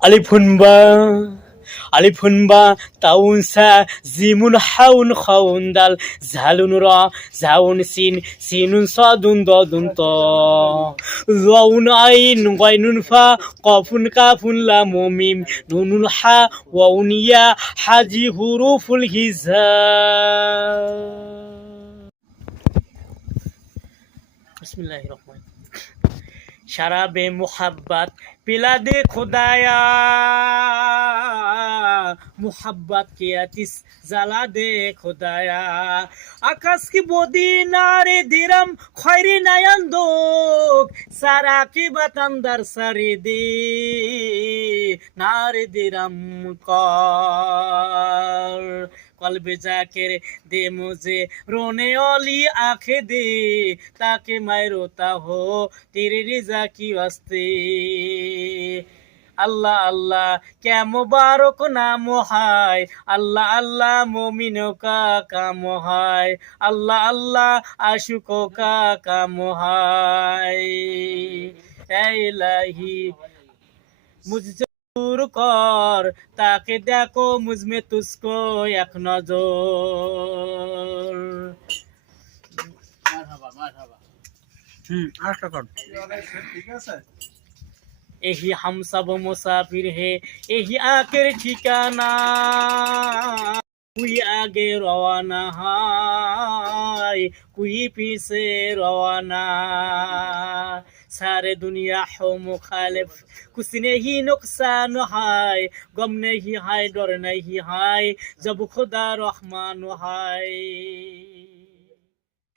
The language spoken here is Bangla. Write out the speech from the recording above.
আলিফুনবা আলিফুনবা তাউনসা জিমুন হাউন খাউন দাল ঝালুন র ঝাউন সিন সিনুন সাদুন দদুন ত ওয়াউন আইন গাইনুন ফা কফুন কাফুন লাম মিম নুনুন হা ওয়াউন ইয়া হাজি হুরুফুল হিজা বিসমিল্লাহির রহমান শরাবে মোহাব্বত পিলা দে খুদায়া। মোহাব্বত কে আতিস জ্বালা দে খুদায়া। আকাশ কি বদি নারে দিরম, খয়রি নয়ন দোক সারা কি বতন্দর সরি দে। নারে দিরম কর। কলবে জাকের দে মুঝে रोने वाली आंखें दे ताकि मैं रोता हो तेरी रिजा की वास्ते আল্লাহ আল্লাহ কে মুবারক নাম হায় আল্লাহ আল্লাহ মোমিনো কা কাম হায় আল্লাহ আল্লাহ আশুকো কা কাম হায় এ ইলাহি মুঝে দূর কর তাকে দেখো মুঝমে তুসকো এক নজর হুম আরেকটা কর यही हम सब मुसाफिर है यही आखिर ठिकाना कोई आगे रवाना है कोई पीछे रवाना सारे दुनिया हो मुखालिफ कुछ नहीं नुकसान है गम नहीं है डर नहीं है जब खुदा रहमान है